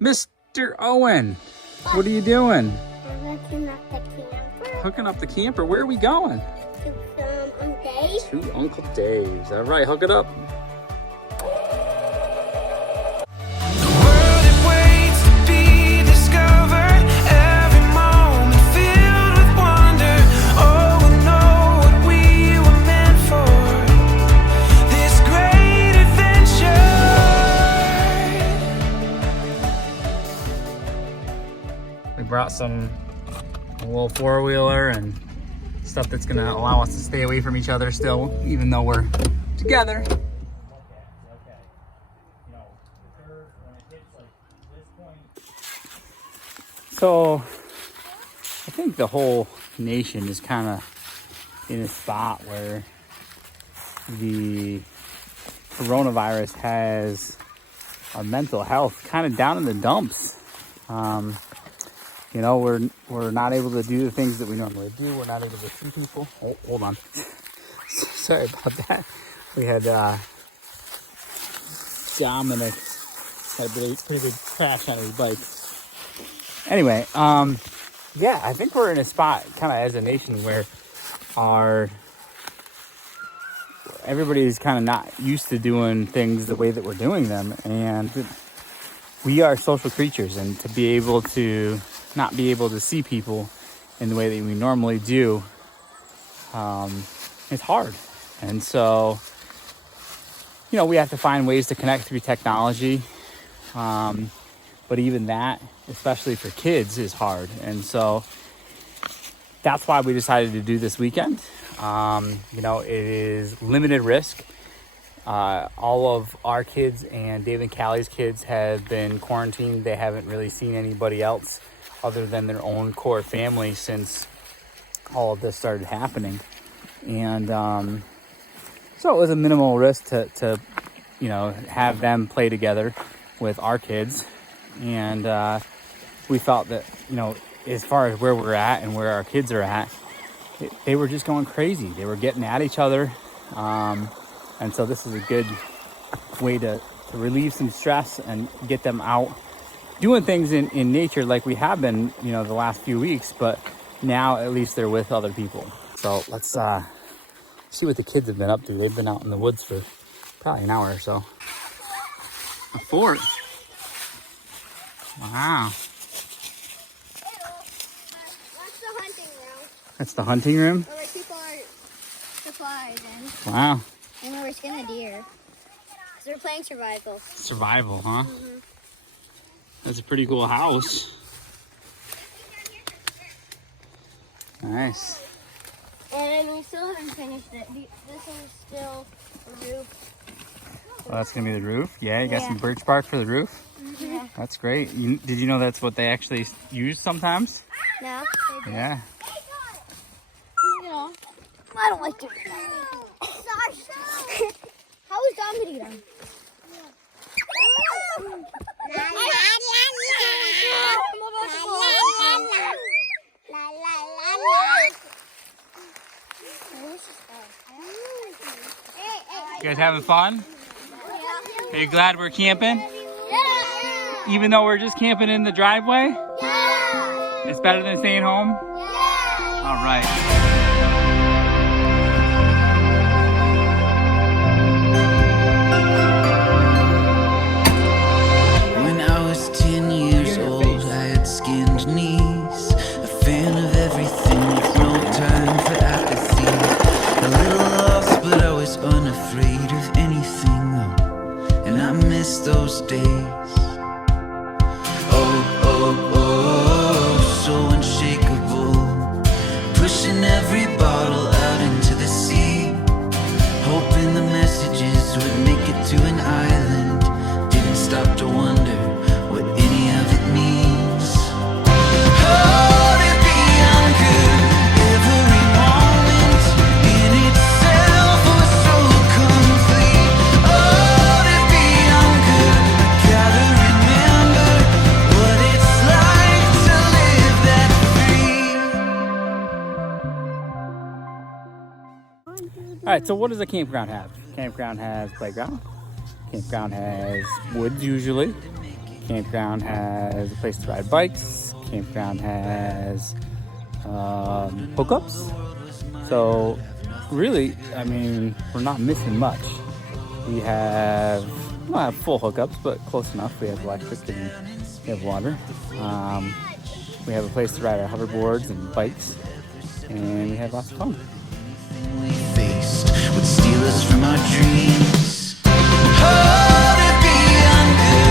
Mr. Owen, what are you doing? I'm hooking up the camper. Hooking up the camper? Where are we going? To Dave. To Uncle Dave's. All right, hook it up. We brought a little four-wheeler and stuff that's gonna allow us to stay away from each other still, even though we're together. So I think the whole nation is kind of in a spot where the coronavirus has our mental health kind of down in the dumps. You know, we're not able to do the things that we normally do. We're not able to see people. Oh, hold on. Sorry about that. We had Dominic had a pretty big crash on his bike. Anyway, yeah, I think we're in a spot kind of as a nation where everybody's kind of not used to doing things the way that we're doing them, and we are social creatures, and to be able to not be able to see people in the way that we normally do, it's hard. And so, you know, we have to find ways to connect through technology, but even that, especially for kids, is hard. And so that's why we decided to do this weekend. You know, it is limited risk. All of our kids and Dave and Callie's kids have been quarantined. They haven't really seen anybody else other than their own core family since all of this started happening. And so it was a minimal risk to you know, have them play together with our kids. And we felt that, you know, as far as where we're at and where our kids are at, they were just going crazy. They were getting at each other. And so this is a good way to relieve some stress and get them out doing things in nature like we have been, you know, the last few weeks, but now at least they're with other people. So let's see what the kids have been up to. They've been out in the woods for probably an hour or so. A fort. Wow. That's the hunting room. That's the hunting room? Where we keep our supplies in. Wow. And where we're skinning a deer. So we're playing survival. Survival, huh? Mm-hmm. That's a pretty cool house. Nice. And we still haven't finished it. This is still the roof. Oh, that's gonna be the roof? Yeah, you got some birch bark for the roof? Mm-hmm. Yeah. That's great. Did you know that's what they actually use sometimes? No. Yeah. You know, I don't like doing that. Sorry. How is Dom gonna get them? You guys having fun? Yeah. Are you glad we're camping? Yeah. Even though we're just camping in the driveway? Yeah. It's better than staying home? Yeah. All right. When I was 10 years old, I had skinned knees, a fan of everything with no time for apathy. A little lost, but I was unafraid of anything, though, and I miss those days. Oh, oh, oh, so unshakable, pushing every bottle out into the sea, hoping the messages would make it to an island. Didn't stop to wonder what any of it means. Oh, to be ungood, every moment in itself was so complete. Oh, to be ungood, I gotta remember what it's like to live that free. All right, so what does a campground have? Campground has playground. Campground has woods usually. Campground has a place to ride bikes. Campground has hookups. So really, I mean, we're not missing much. We have, we don't have full hookups, but close enough. We have electric and we have water. We have a place to ride our hoverboards and bikes, and we have lots of fun. We faced would steal us from our dreams. Oh, to be younger,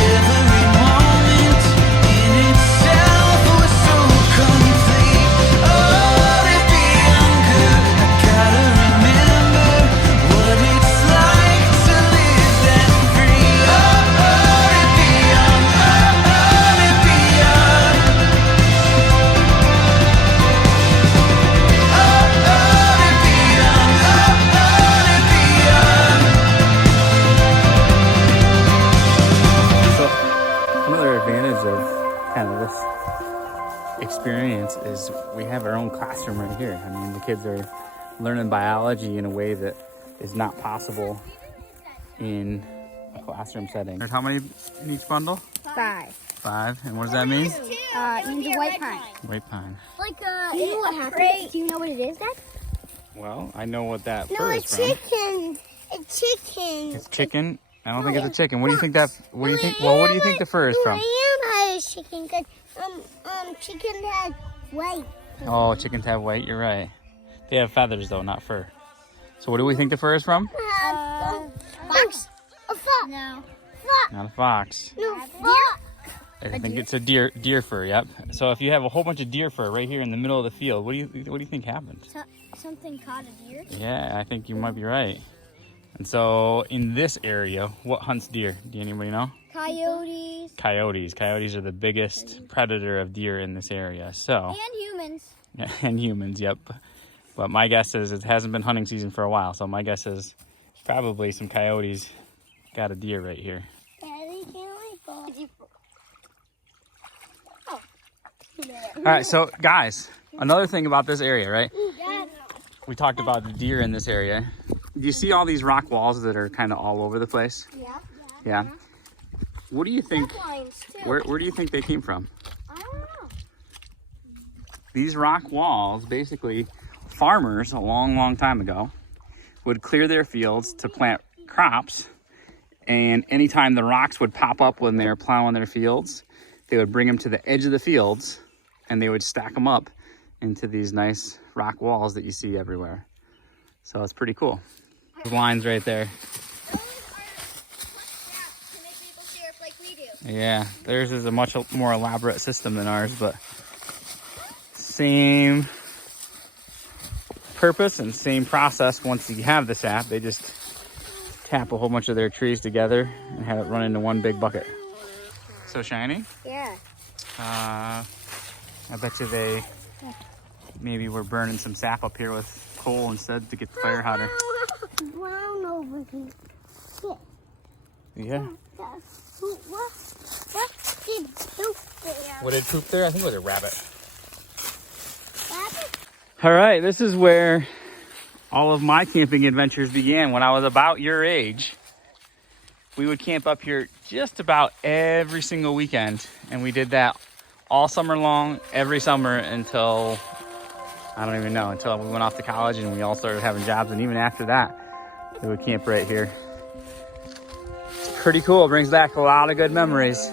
every moment in itself was so complete. Oh, to be younger, I gotta remember what it's like to live that free. Oh, to be young, to be young. So another advantage of kind of this experience is we have our own classroom right here. I mean, the kids are learning biology in a way that is not possible in a classroom setting. There's how many in each bundle? 5. 5. And what does that mean? It means a white pine. White pine. Like you know what happens? Do you know what it is, Dad? Well, I know what that No, fur is it's from. chicken. It's chicken. It's chicken. I don't think it's a chicken. What do you think that? What do you think? Well, what do you think the fur is from? I am chicken because chicken has white. Oh, chickens have white. You're right. They have feathers though, not fur. So what do we think the fur is from? Fox. A fox. No. Fox. Not a fox. No, fox. I think it's a deer fur. Yep. So if you have a whole bunch of deer fur right here in the middle of the field, what do you think happened? Something caught a deer? Yeah, I think you might be right. And so in this area, what hunts deer? Do anybody know? Coyotes. Coyotes. Coyotes are the biggest predator of deer in this area. So. And humans. And humans, yep. But my guess is it hasn't been hunting season for a while, so my guess is probably some coyotes got a deer right here. Daddy, can I go? All right, so guys, another thing about this area, right? Dad. We talked about the deer in this area. Do you see all these rock walls that are kind of all over the place? Yeah. Yeah. What do you think? Lines too. Where do you think they came from? I don't know. These rock walls, basically, farmers a long time ago would clear their fields to plant crops, and anytime the rocks would pop up when they're plowing their fields, they would bring them to the edge of the fields and they would stack them up into these nice rock walls that you see everywhere. So it's pretty cool. There's lines right there. Yeah, theirs is a much more elaborate system than ours, but same purpose and same process. Once you have the sap, they just tap a whole bunch of their trees together and have it run into one big bucket. So shiny? Yeah. I bet you they maybe were burning some sap up here with coal instead to get the fire hotter. Brown over here. Yeah. What did poop there? What did poop there? I think it was a rabbit. Rabbit? All right, this is where all of my camping adventures began. When I was about your age, we would camp up here just about every single weekend. And we did that all summer long, every summer until, I don't even know, until we went off to college and we all started having jobs. And even after that, we would camp right here. It's pretty cool. It brings back a lot of good memories.